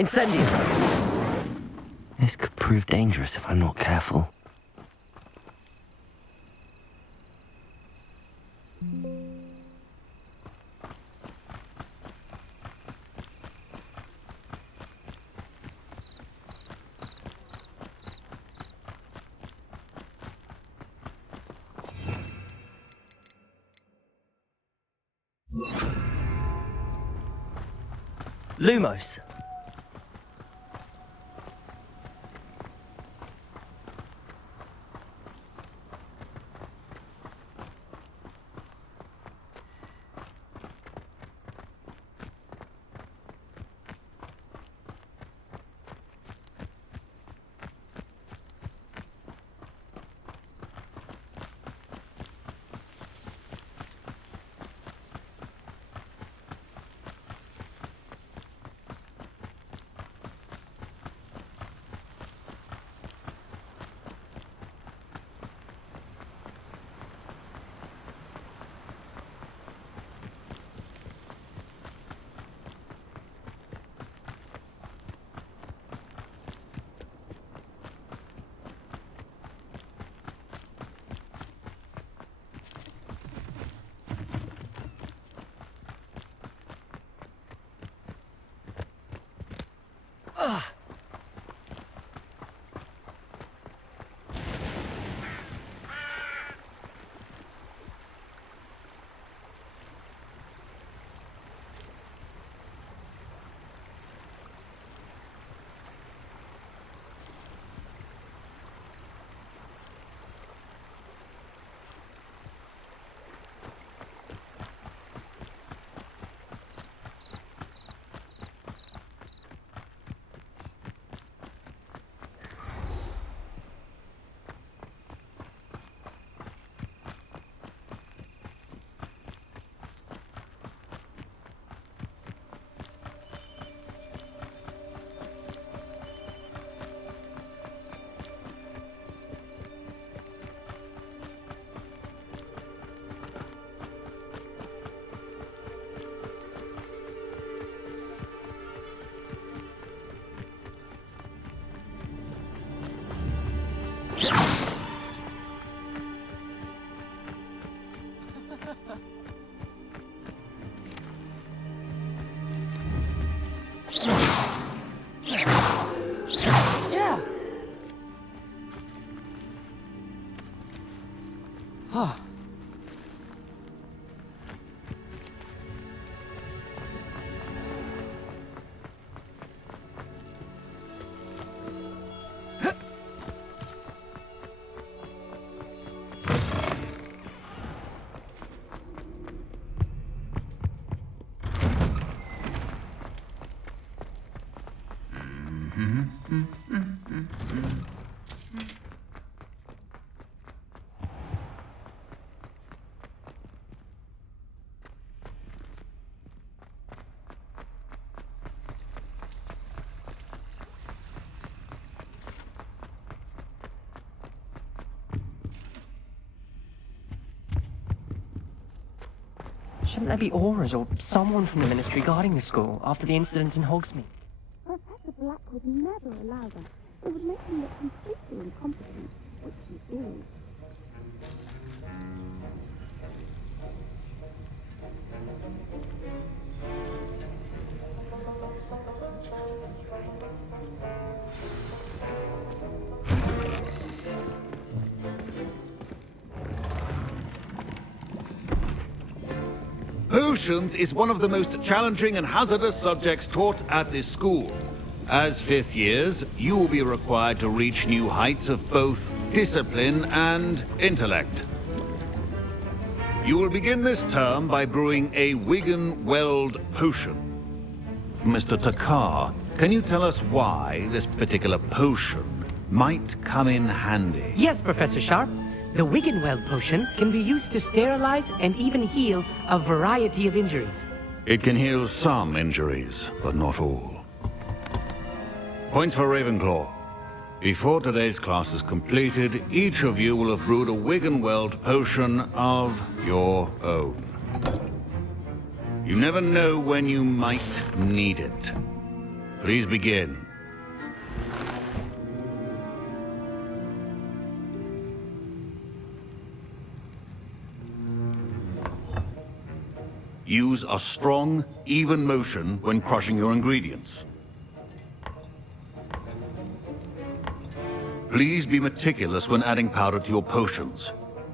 Incendio! This could prove dangerous if I'm not careful. Lumos. Yeah. Huh. Shouldn't there be auras or someone from the Ministry guarding the school after the incident in Hogsmeade? Professor Black would never allow that. It would make him look completely incompetent, which he is. Potions is one of the most challenging and hazardous subjects taught at this school. As fifth years, you will be required to reach new heights of both discipline and intellect. You will begin this term by brewing a Wigan-Weld potion. Mr. Takar, can you tell us why this particular potion might come in handy? Yes, Professor Sharp. The Wigan-Weld potion can be used to sterilize and even heal a variety of injuries. It can heal some injuries, but not all. Points for Ravenclaw. Before today's class is completed, each of you will have brewed a Wigan-Weld potion of your own. You never know when you might need it. Please begin. Use a strong, even motion when crushing your ingredients. Please be meticulous when adding powder to your potions.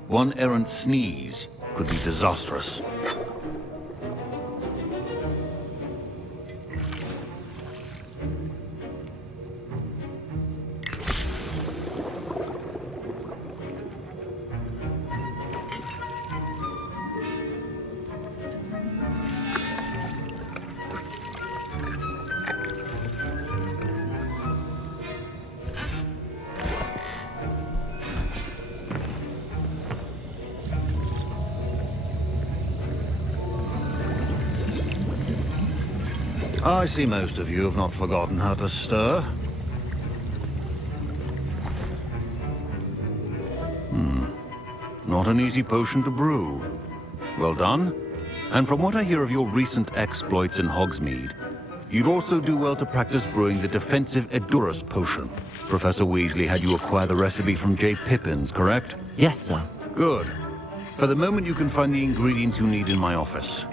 One errant sneeze could be disastrous. I see most of you have not forgotten how to stir. Not an easy potion to brew. Well done. And from what I hear of your recent exploits in Hogsmeade, you'd also do well to practice brewing the defensive Edurus potion. Professor Weasley had you acquire the recipe from J. Pippin's, correct? Yes, sir. Good. For the moment, you can find the ingredients you need in my office.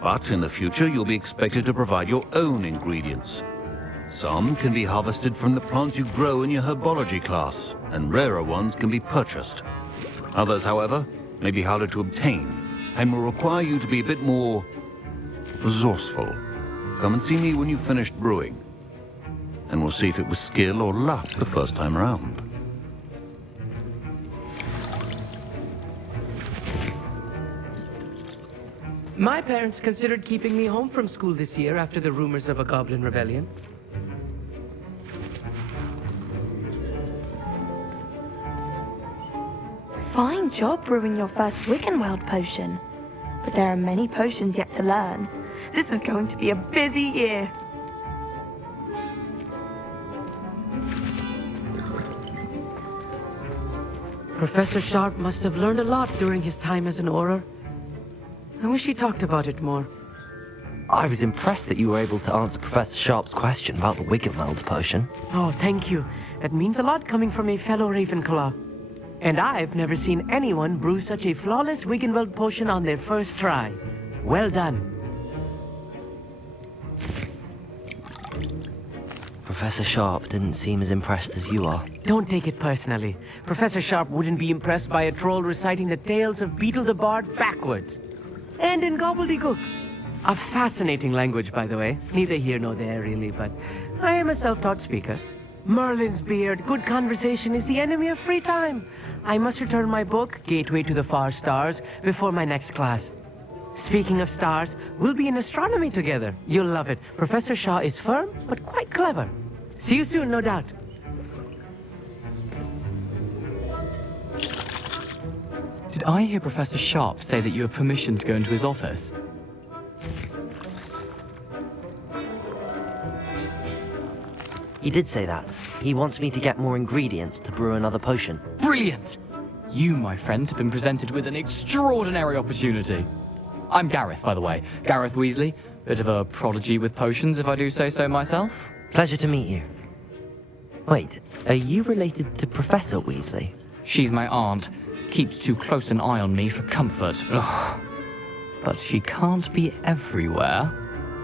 But in the future, you'll be expected to provide your own ingredients. Some can be harvested from the plants you grow in your herbology class, and rarer ones can be purchased. Others, however, may be harder to obtain, and will require you to be a bit more resourceful. Come and see me when you've finished brewing, and we'll see if it was skill or luck the first time around. My parents considered keeping me home from school this year after the rumors of a goblin rebellion. Fine job brewing your first Wiccanweld potion. But there are many potions yet to learn. This is going to be a busy year. Professor Sharp must have learned a lot during his time as an Auror. I wish he talked about it more. I was impressed that you were able to answer Professor Sharp's question about the Wiggenweld potion. Oh, thank you. That means a lot coming from a fellow Ravenclaw. And I've never seen anyone brew such a flawless Wiggenweld potion on their first try. Well done. Professor Sharp didn't seem as impressed as you are. Don't take it personally. Professor Sharp wouldn't be impressed by a troll reciting the tales of Beetle the Bard backwards. And in gobbledygook. A fascinating language, by the way. Neither here nor there, really, but I am a self-taught speaker. Merlin's beard, good conversation is the enemy of free time. I must return my book, Gateway to the Far Stars, before my next class. Speaking of stars, we'll be in astronomy together. You'll love it. Professor Shaw is firm, but quite clever. See you soon, no doubt. Did I hear Professor Sharp say that you have permission to go into his office? He did say that. He wants me to get more ingredients to brew another potion. Brilliant! You, my friend, have been presented with an extraordinary opportunity. I'm Gareth, by the way. Gareth Weasley. Bit of a prodigy with potions, if I do say so myself. Pleasure to meet you. Wait, are you related to Professor Weasley? She's my aunt. Keeps too close an eye on me for comfort. Ugh. But she can't be everywhere.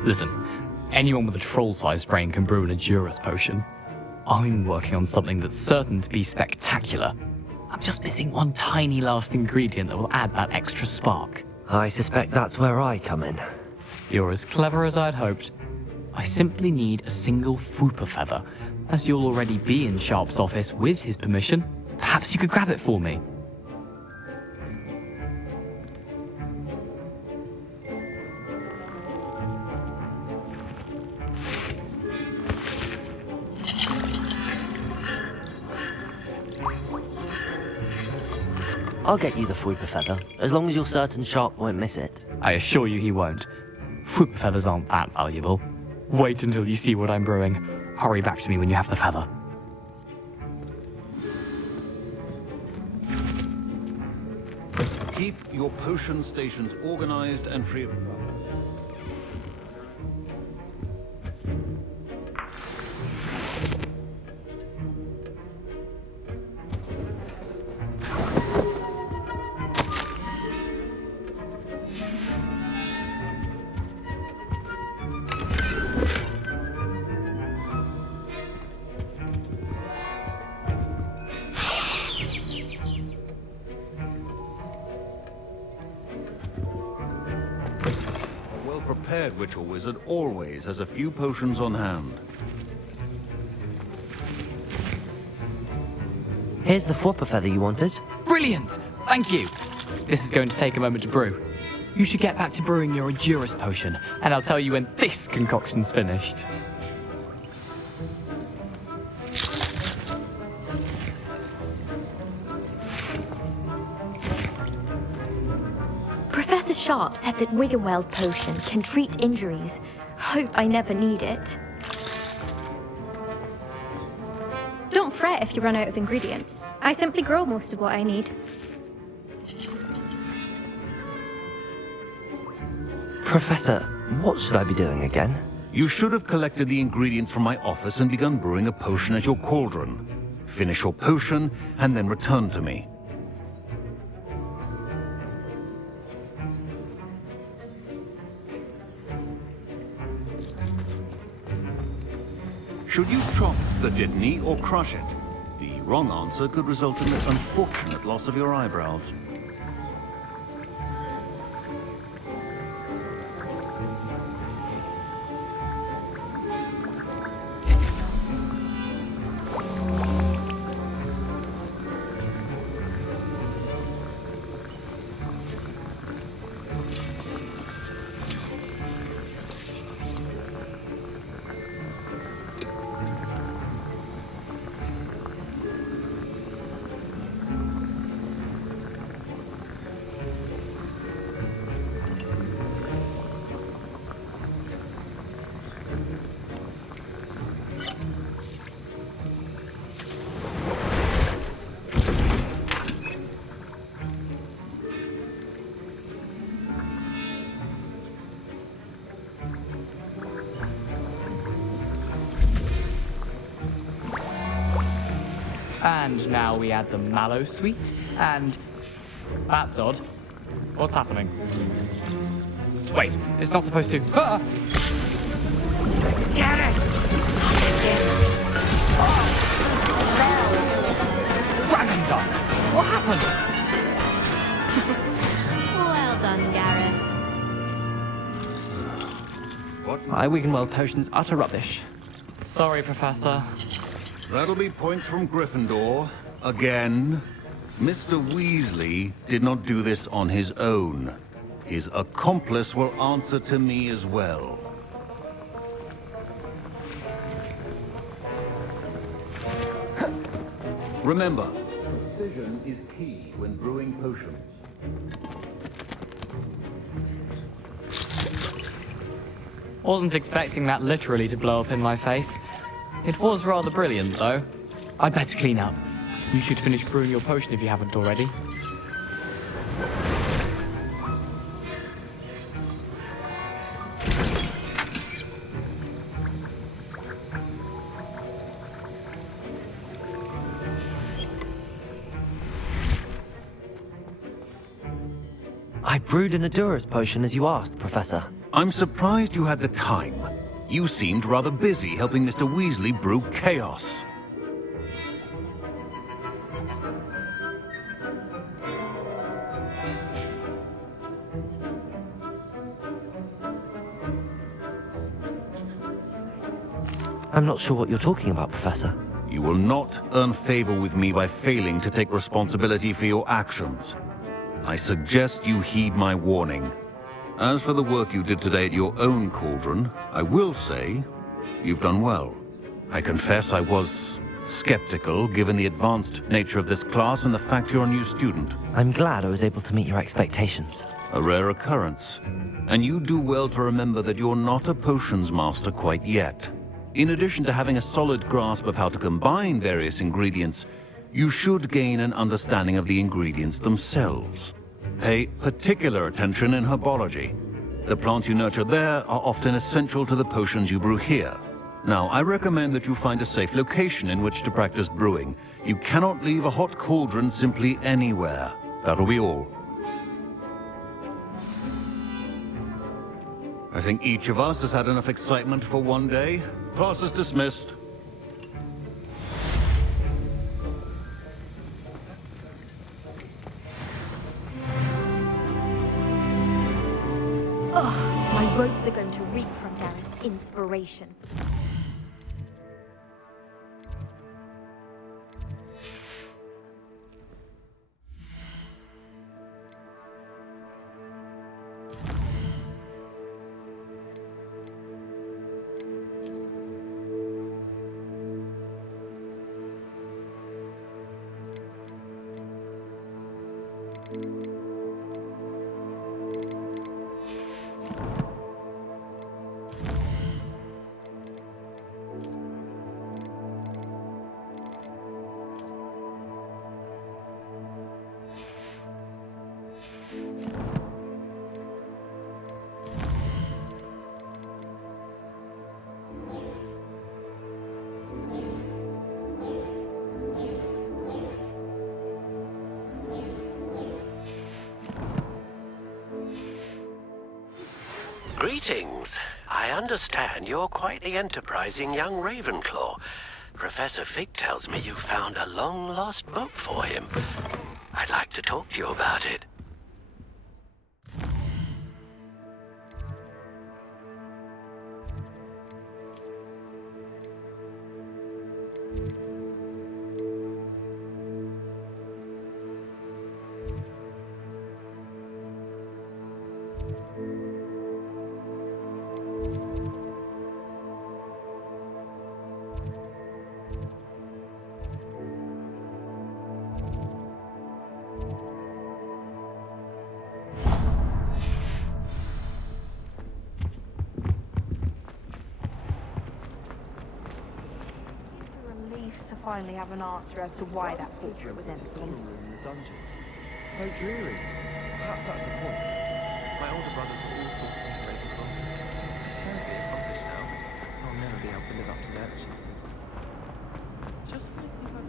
Listen, anyone with a troll-sized brain can brew an Edurus potion. I'm working on something that's certain to be spectacular. I'm just missing one tiny last ingredient that will add that extra spark. I suspect that's where I come in. You're as clever as I'd hoped. I simply need a single Fwooper feather. As you'll already be in Sharp's office with his permission, perhaps you could grab it for me. I'll get you the Fwooper feather, as long as you're certain Sharp won't miss it. I assure you he won't. Fwooper feathers aren't that valuable. Wait until you see what I'm brewing. Hurry back to me when you have the feather. Keep your potion stations organized and free of prepared ritual wizard always has a few potions on hand. Here's the Fwopper feather you wanted. Brilliant! Thank you! This is going to take a moment to brew. You should get back to brewing your Endurus potion, and I'll tell you when this concoction's finished. Professor Sharp said that Wiggenweld potion can treat injuries. Hope I never need it. Don't fret if you run out of ingredients. I simply grow most of what I need. Professor, what should I be doing again? You should have collected the ingredients from my office and begun brewing a potion at your cauldron. Finish your potion and then return to me. Should you chop the Dittany or crush it? The wrong answer could result in the unfortunate loss of your eyebrows. And now we add the mallow sweet, and... That's odd. What's happening? Wait, it's not supposed to... Ah! Get it! Dragon's Done! What happened? Well done, Gareth. My Wiggenweld potion's utter rubbish. Sorry, Professor. That'll be points from Gryffindor. Again. Mr. Weasley did not do this on his own. His accomplice will answer to me as well. Remember, precision is key when brewing potions. Wasn't expecting that literally to blow up in my face. It was rather brilliant, though. I'd better clean up. You should finish brewing your potion if you haven't already. I brewed an Endurus potion as you asked, Professor. I'm surprised you had the time. You seemed rather busy helping Mr. Weasley brew chaos. I'm not sure what you're talking about, Professor. You will not earn favor with me by failing to take responsibility for your actions. I suggest you heed my warning. As for the work you did today at your own cauldron, I will say you've done well. I confess I was skeptical given the advanced nature of this class and the fact you're a new student. I'm glad I was able to meet your expectations. A rare occurrence. And you do well to remember that you're not a potions master quite yet. In addition to having a solid grasp of how to combine various ingredients, you should gain an understanding of the ingredients themselves. Pay particular attention in herbology. The plants you nurture there are often essential to the potions you brew here. Now, I recommend that you find a safe location in which to practice brewing. You cannot leave a hot cauldron simply anywhere. That'll be all. I think each of us has had enough excitement for one day. Class is dismissed. My roads are going to reek from Gareth's inspiration. Greetings. I understand you're quite the enterprising young Ravenclaw. Professor Fig tells me you found a long-lost book for him. I'd like to talk to you about it. To finally have an answer as to why that portrait was empty. So dreary. Perhaps that's the point. My older brother's got all sorts of inspiration from. Apparently accomplished now. I'll never be able to live up to that. Just think about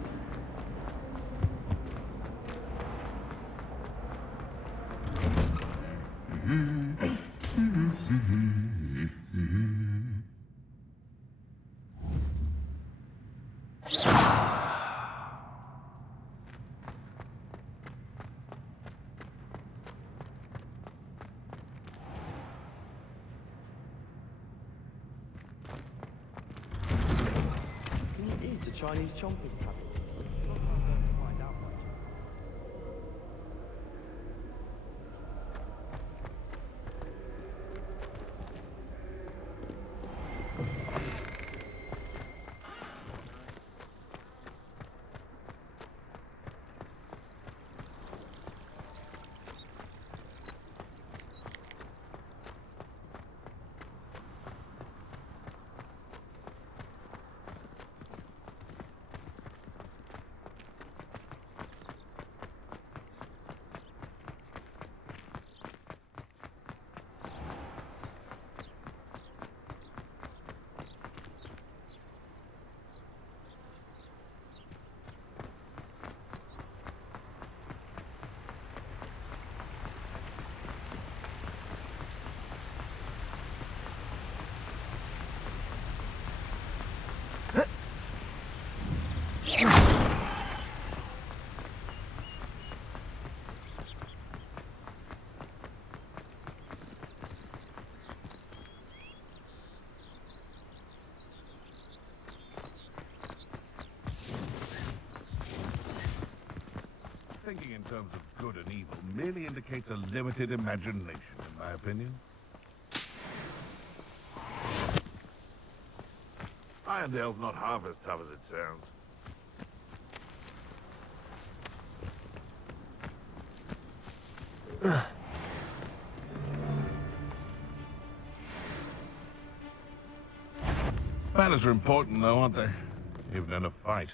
Chinese chompers cabinet. Find out much. Thinking in terms of good and evil merely indicates a limited imagination, in my opinion. Irondale's not half as tough as it sounds. Manners are important, though, aren't they? Even in a fight.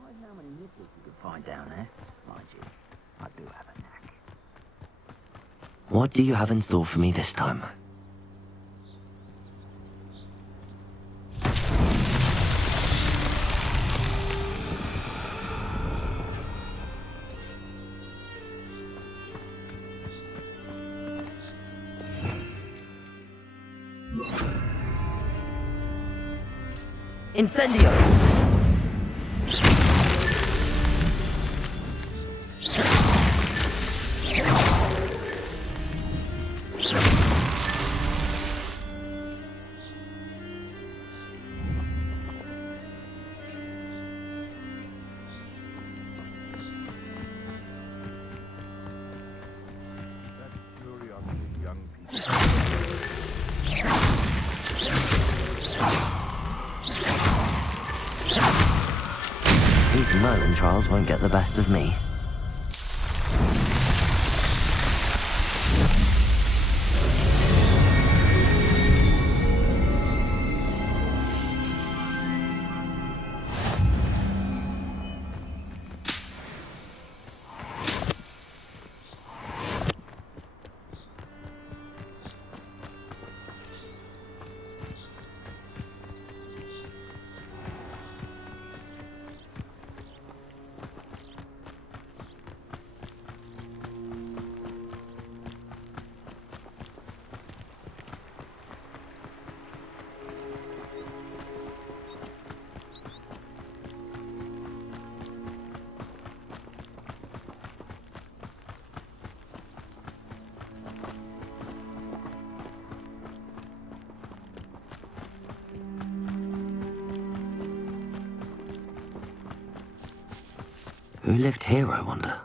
How many nipples you could find down there? Mind you, I do have a knack. What do you have in store for me this time? Incendio! These Merlin trials won't get the best of me. Who lived here, I wonder?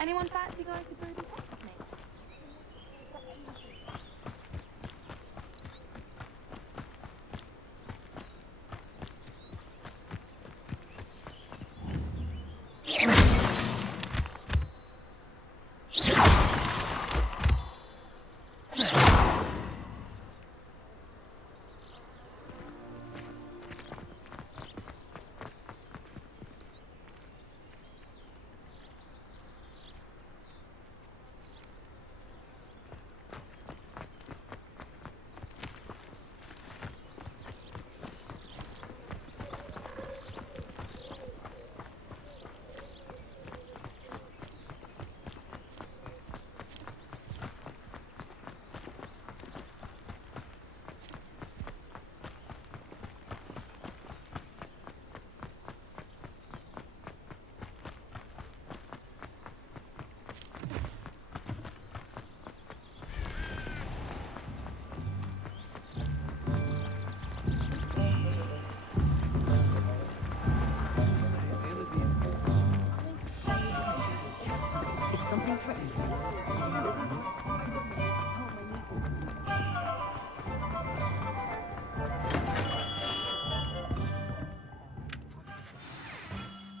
Anyone fancy going to Booty Pet with me?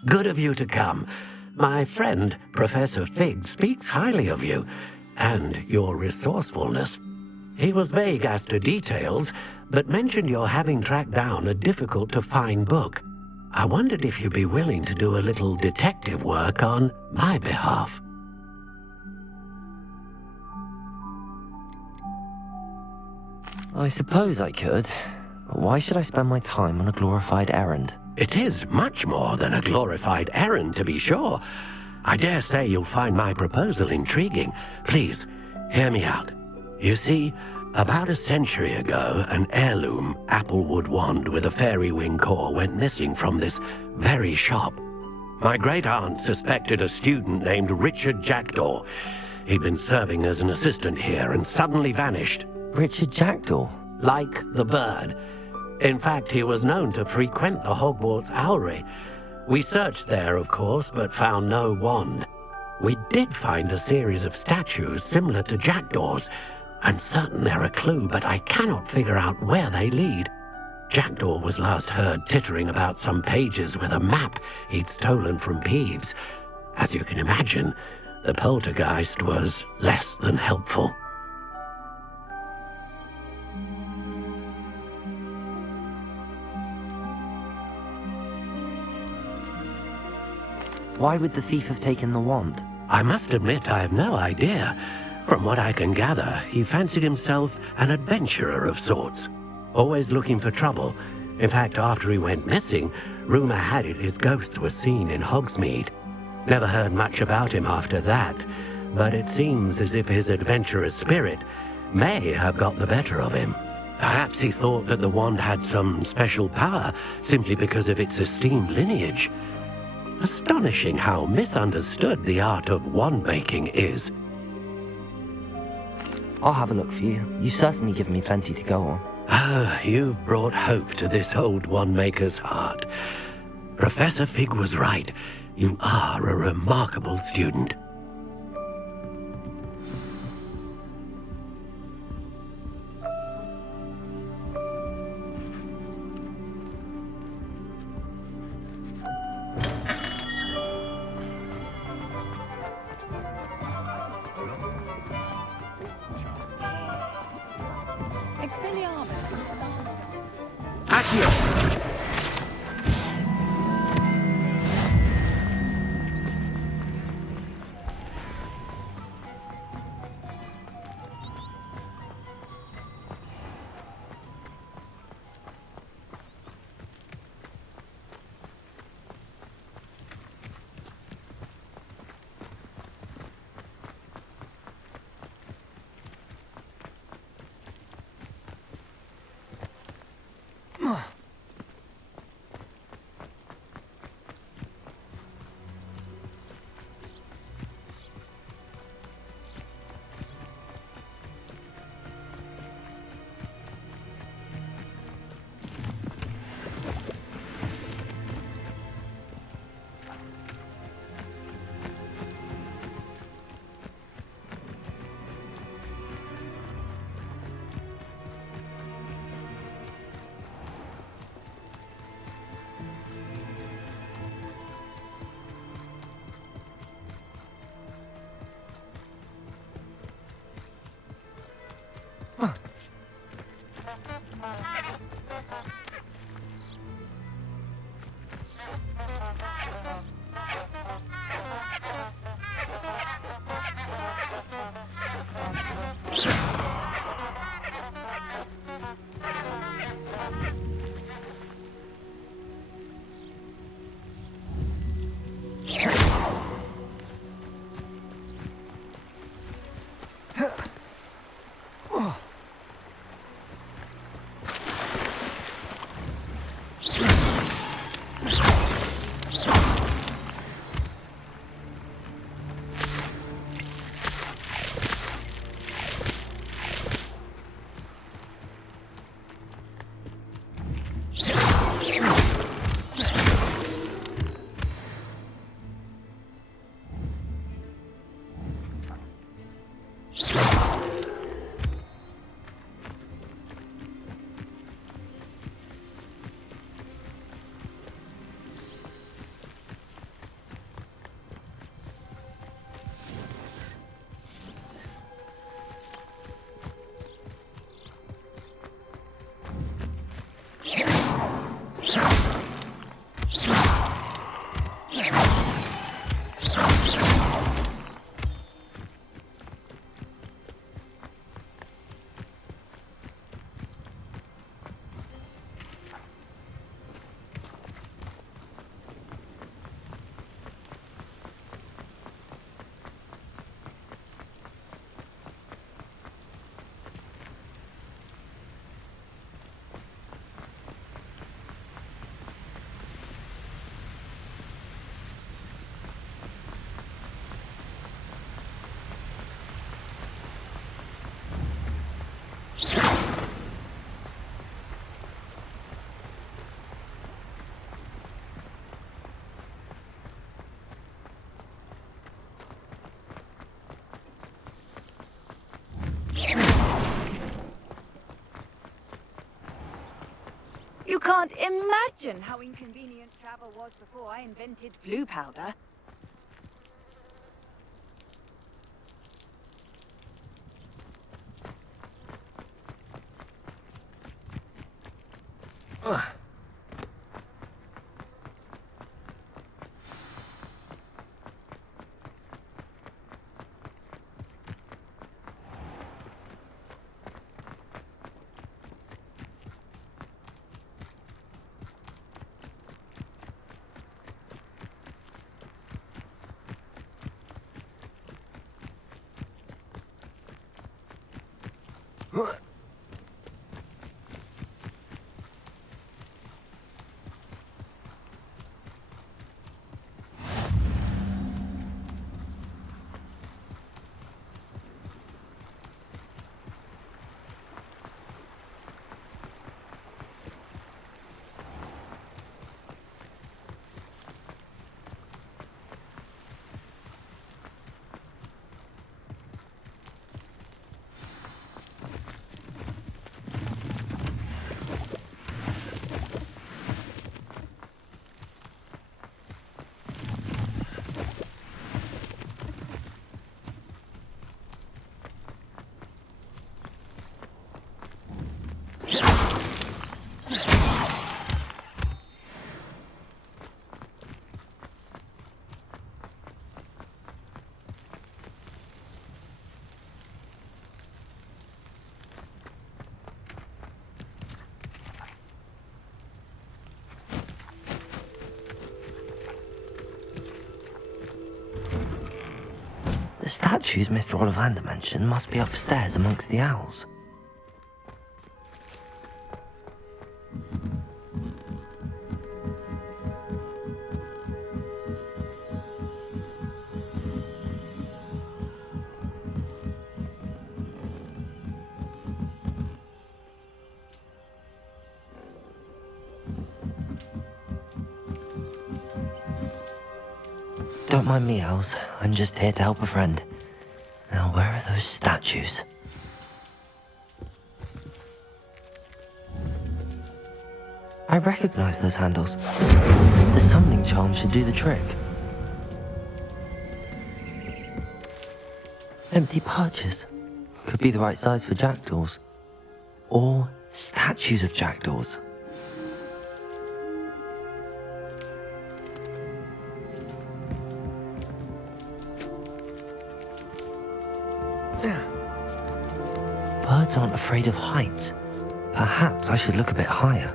Good of you to come. My friend, Professor Fig, speaks highly of you, and your resourcefulness. He was vague as to details, but mentioned your having tracked down a difficult-to-find book. I wondered if you'd be willing to do a little detective work on my behalf. I suppose I could. Why should I spend my time on a glorified errand? It is much more than a glorified errand, to be sure. I dare say you'll find my proposal intriguing. Please, hear me out. You see, about a century ago, an heirloom applewood wand with a fairy wing core went missing from this very shop. My great-aunt suspected a student named Richard Jackdaw. He'd been serving as an assistant here and suddenly vanished. Richard Jackdaw? Like the bird. In fact, he was known to frequent the Hogwarts Owlery. We searched there, of course, but found no wand. We did find a series of statues similar to Jackdaw's, and certain they're a clue, but I cannot figure out where they lead. Jackdaw was last heard tittering about some pages with a map he'd stolen from Peeves. As you can imagine, the poltergeist was less than helpful. Why would the thief have taken the wand? I must admit I have no idea. From what I can gather, he fancied himself an adventurer of sorts, always looking for trouble. In fact, after he went missing, rumor had it his ghost was seen in Hogsmeade. Never heard much about him after that, but it seems as if his adventurous spirit may have got the better of him. Perhaps he thought that the wand had some special power simply because of its esteemed lineage. Astonishing how misunderstood the art of wand-making is. I'll have a look for you. You've certainly given me plenty to go on. Ah, you've brought hope to this old one-maker's heart. Professor Fig was right. You are a remarkable student. You can't imagine how inconvenient travel was before I invented flu powder. statues Mr. Ollivander mentioned must be upstairs amongst the owls. Don't mind me, owls. I'm just here to help a friend. Now, where are those statues? I recognize those handles. The summoning charm should do the trick. Empty perches. Could be the right size for jackdaws. Or statues of jackdaws. Birds aren't afraid of heights. Perhaps I should look a bit higher.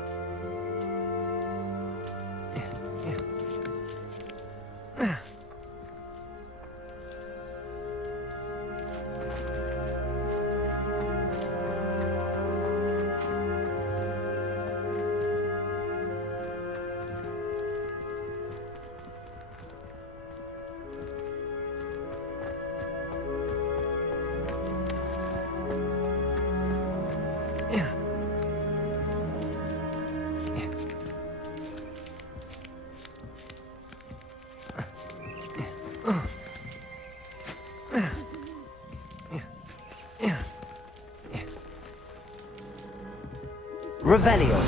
Revelio.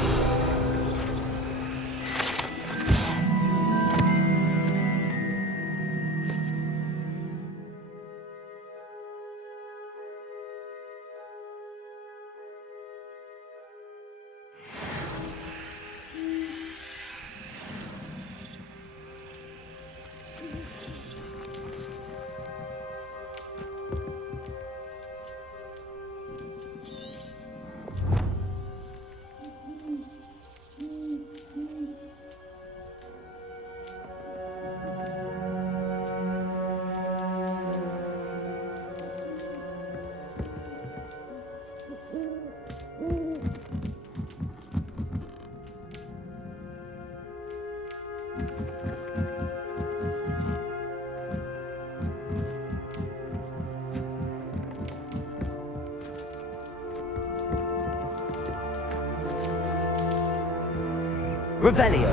Revelio.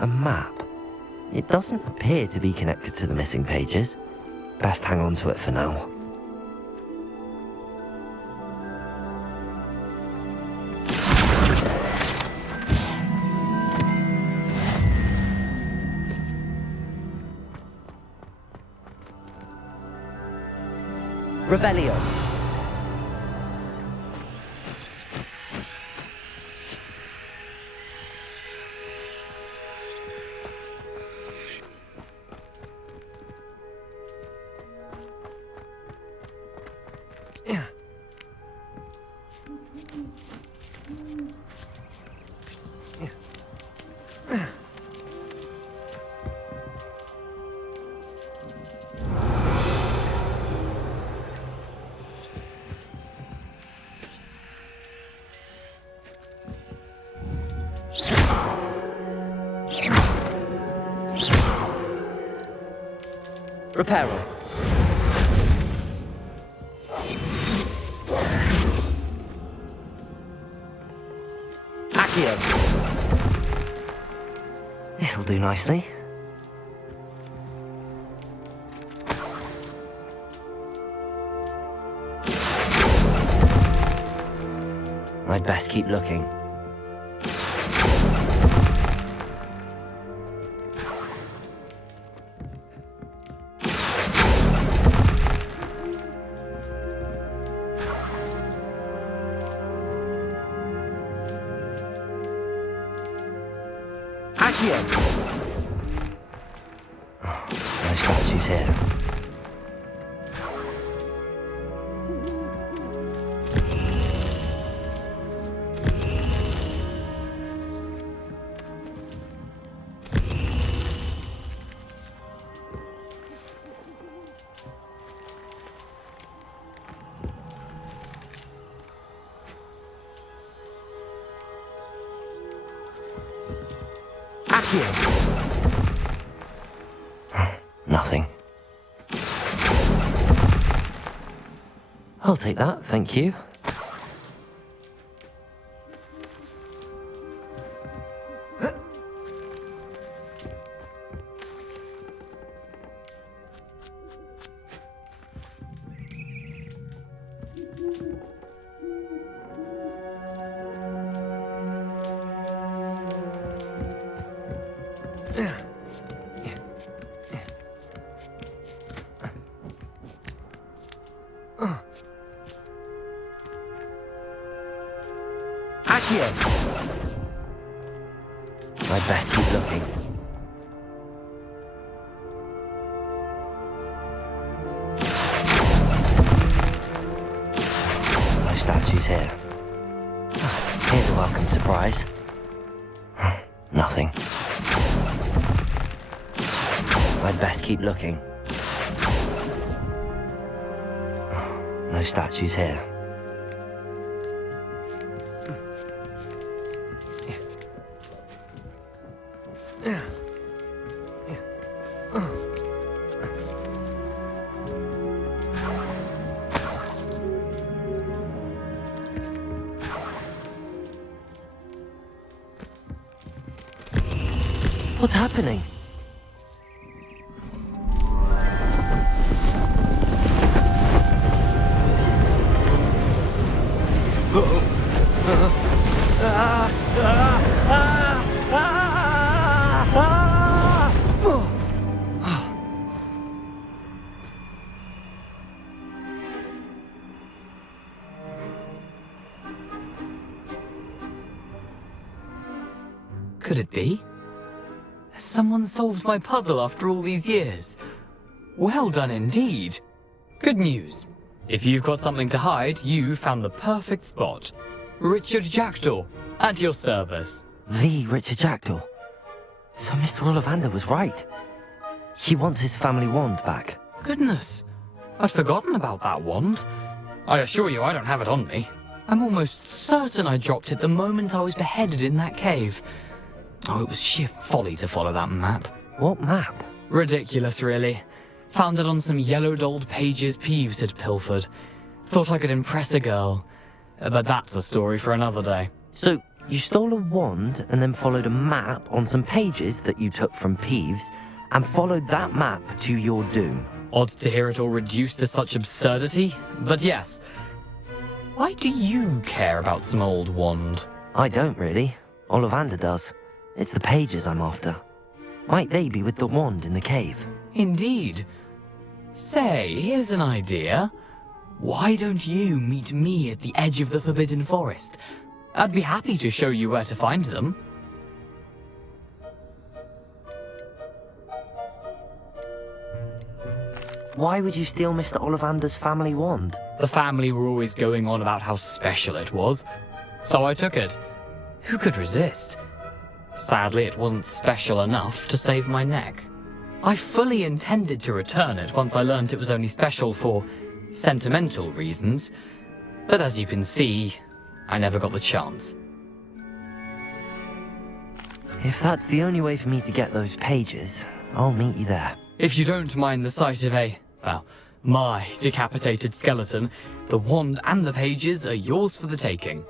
A map. It doesn't appear to be connected to the missing pages. Best hang on to it for now. Revelio. Reparo. This'll do nicely. I'd best keep looking. No statues here. Nothing. I'll take that, thank you. I'd best keep looking. No statues here. Here's a welcome surprise. Nothing. I'd best keep looking. No statues here. What's happening? Could it be? Someone solved my puzzle after all these years. Well done indeed. Good news. If you've got something to hide, you found the perfect spot. Richard Jackdaw, at your service. The Richard Jackdaw. So Mr. Ollivander was right. He wants his family wand back. Goodness, I'd forgotten about that wand. I assure you I don't have it on me. I'm almost certain I dropped it the moment I was beheaded in that cave. Oh, it was sheer folly to follow that map. What map? Ridiculous, really. Found it on some yellowed old pages Peeves had pilfered. Thought I could impress a girl. But that's a story for another day. So, you stole a wand and then followed a map on some pages that you took from Peeves and followed that map to your doom. Odd to hear it all reduced to such absurdity, but yes. Why do you care about some old wand? I don't really. Ollivander does. It's the pages I'm after. Might they be with the wand in the cave? Indeed. Say, here's an idea. Why don't you meet me at the edge of the Forbidden Forest? I'd be happy to show you where to find them. Why would you steal Mr. Ollivander's family wand? The family were always going on about how special it was, so I took it. Who could resist? Sadly, it wasn't special enough to save my neck. I fully intended to return it once I learned it was only special for sentimental reasons, but as you can see, I never got the chance. If that's the only way for me to get those pages, I'll meet you there. If you don't mind the sight of my decapitated skeleton, the wand and the pages are yours for the taking.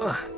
Ugh.